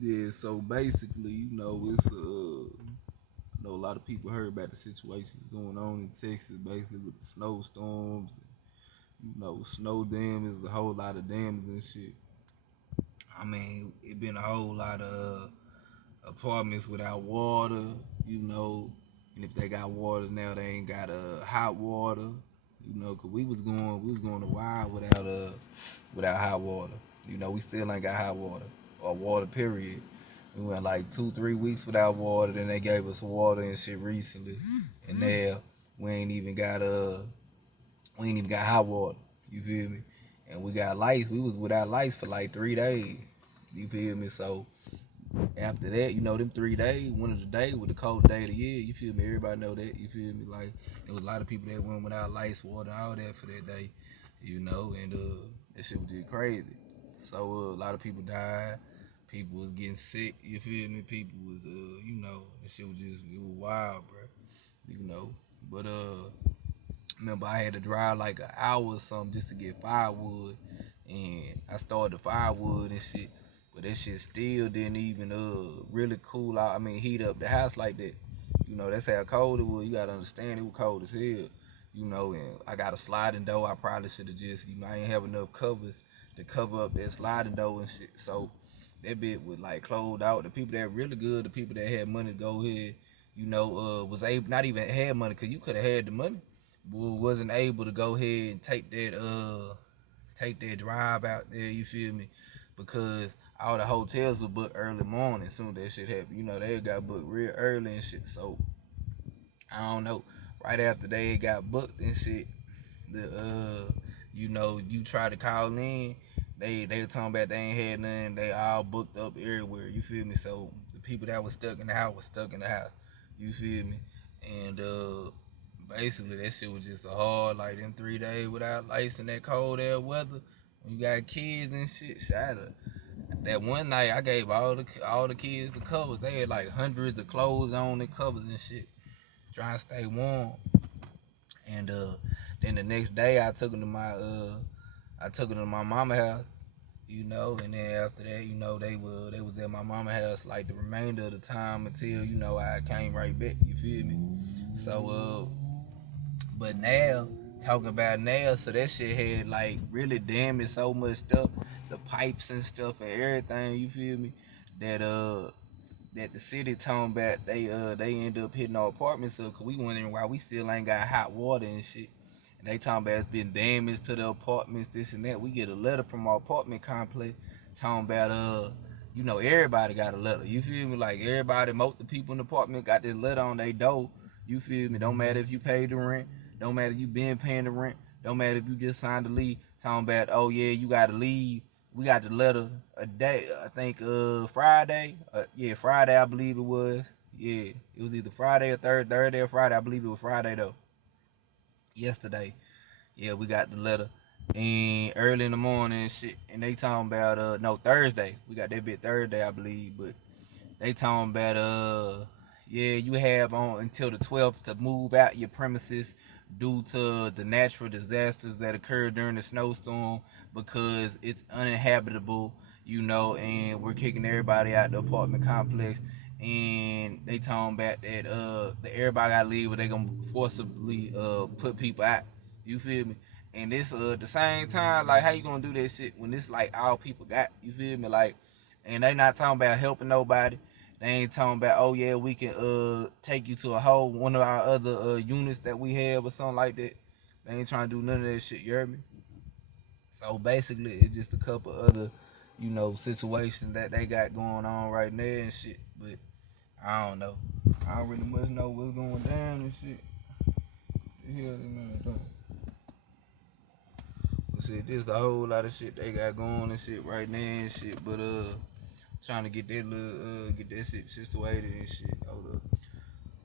Yeah, so basically, it's I know a lot of people heard about the situations going on in Texas, basically with the snowstorms. Snow damage, a whole lot of damage and shit. I mean, it been a whole lot of apartments without water, you know, and if they got water now, they ain't got hot water, 'cause we was going a while without hot water. We still ain't got hot water or water period. We went like 2, 3 weeks without water. Then they gave us water and shit recently, and now we ain't even got we ain't even got hot water. You feel me? And we got lights. We was without lights for like 3 days. You feel me? So after that, them 3 days, one of the days with the coldest day of the year. You feel me? Everybody know that. You feel me? Like there was a lot of people that went without lights, water, all that for that day. And that shit was just crazy. So a lot of people died. People was getting sick. You feel me? People was that shit was just it was wild, bro. You know, but remember I had to drive like an hour or something just to get firewood, and I started the firewood and shit. But that shit still didn't even really cool out. I mean, heat up the house like that. That's how cold it was. You gotta understand it was cold as hell. And I got a sliding door. I probably should have just, I ain't have enough covers to cover up that sliding door and shit. So that bit was like closed out. The people that really good, the people that had money to go ahead, was able not even had money because you could have had the money, but wasn't able to go ahead and take that drive out there. You feel me? Because all the hotels were booked early morning. As soon as that shit happened, they got booked real early and shit. So I don't know. Right after they got booked and shit, the you try to call in, they were talking about they ain't had nothing. They all booked up everywhere. You feel me? So the people that was stuck in the house was stuck in the house. You feel me? And basically that shit was just a hard like them 3 days without lights in that cold air weather. When you got kids and shit, shut up. That one night I gave all the kids the covers. They had like hundreds of clothes on and covers and shit, trying to stay warm. And then the next day I took them to my mama house, and then after that, they was at my mama house like the remainder of the time until I came right back. You feel me? So but now talking about now, so that shit had like really damaged so much stuff, the pipes and stuff and everything. You feel me? That that the city talking about they end up hitting our apartments up because we wondering why we still ain't got hot water and shit. And they talking about it's been damage to the apartments, this and that. We get a letter from our apartment complex talking about everybody got a letter. You feel me? Like everybody, most of the people in the apartment got this letter on their door. You feel me? Don't matter if you paid the rent, don't matter if you been paying the rent, don't matter if you just signed the lease. Talking about, oh yeah, you gotta leave. We got the letter a day, I think Friday. Yeah, Friday I believe it was. Yeah, it was either Friday or Thursday or Friday. I believe it was Friday though. Yesterday. Yeah, we got the letter. And early in the morning and shit. And they talking about no Thursday. We got that bit Thursday, I believe, but they talking about yeah, you have on until the 12th to move out your premises due to the natural disasters that occurred during the snowstorm because it's uninhabitable, and we're kicking everybody out the apartment complex. And they talking about that the everybody gotta leave, but they gonna forcibly put people out. You feel me? And this at the same time, like how you gonna do that shit when it's like all people got? You feel me? Like, and they not talking about helping nobody. They ain't talking about, oh yeah, we can take you to a whole one of our other units that we have or something like that. They ain't trying to do none of that shit. You heard me? So basically, it's just a couple other, situations that they got going on right now and shit. But I don't know. I don't really much know what's going down and shit. The hell they man doing? But shit, there's a whole lot of shit they got going and shit right now and shit. But trying to get that shit situated and shit. Hold up.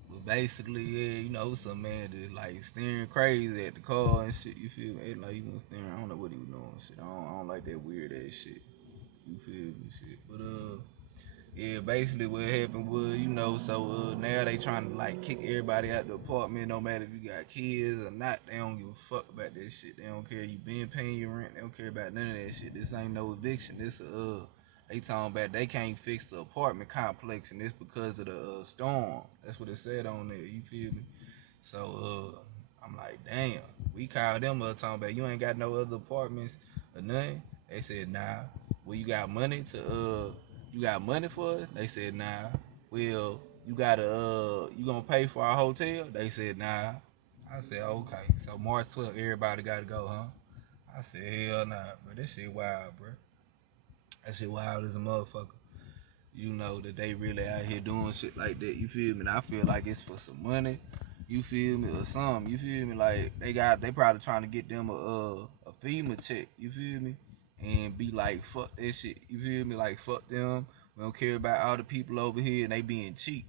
But basically, yeah, some man that like staring crazy at the car and shit. You feel me? Like he was staring. I don't know what he was doing. Shit. I don't like that weird ass shit. You feel me? Shit. But yeah, basically what happened was, so now they trying to like kick everybody out the apartment, no matter if you got kids or not. They don't give a fuck about that shit. They don't care you been paying your rent. They don't care about none of that shit. This ain't no eviction. This a They talking about they can't fix the apartment complex, and it's because of the storm. That's what it said on there. You feel me? So I'm like, damn. We called them up talking about you ain't got no other apartments or nothing. They said nah. Well, you got money for it? They said nah. Well, you gonna pay for our hotel? They said nah. I said okay. So March 12th, everybody got to go, huh? I said hell nah, bro. This shit wild, bro. That shit wild as a motherfucker. You know that they really out here doing shit like that. You feel me? And I feel like it's for some money. You feel me, or something? You feel me? Like they probably trying to get them a FEMA check. You feel me? And be like fuck that shit. You feel me? Like fuck them. We don't care about all the people over here, and they being cheap.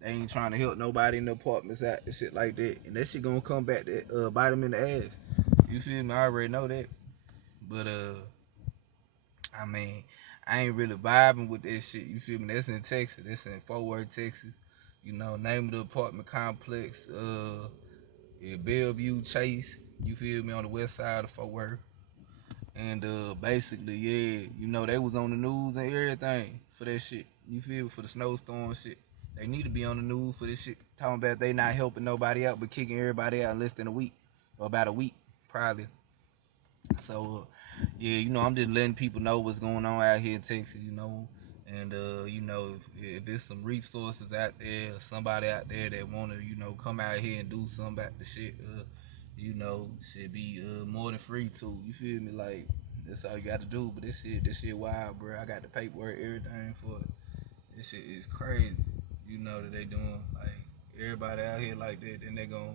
They ain't trying to help nobody in the apartments out and shit like that. And that shit gonna come back to bite them in the ass. You feel me? I already know that. But I mean, I ain't really vibing with that shit. You feel me? That's in Texas. That's in Fort Worth, Texas. You know, name of the apartment complex, Bellevue Chase. You feel me? On the west side of Fort Worth. And basically, yeah, you know, they was on the news and everything for that shit. You feel me? For the snowstorm shit. They need to be on the news for this shit. Talking about they not helping nobody out, but kicking everybody out in less than a week. Or about a week, probably. So, yeah, you know, I'm just letting people know what's going on out here in Texas, you know. And, you know, if there's some resources out there, somebody out there that want to, you know, come out here and do something about the shit, you know, should be more than free to. You feel me? Like, that's all you got to do. But this shit wild, bro. I got the paperwork, everything for it. This shit is crazy, you know, that they doing. Like, everybody out here like that, then they gonna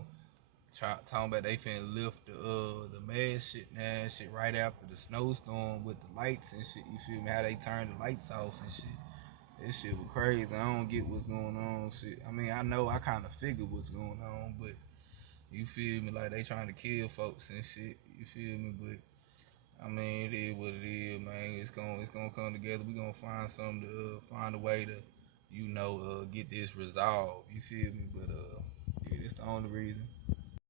talking about they finna lift the mad shit now shit right after the snowstorm with the lights and shit. You feel me? How they turn the lights off and shit. This shit was crazy. I don't get what's going on. Shit. I mean, I know I kind of figured what's going on, but you feel me? Like they trying to kill folks and shit. You feel me? But I mean, it is what it is, man. It's gonna come together. We gonna find something to find a way to, you know, get this resolved. You feel me? But yeah, that's the only reason.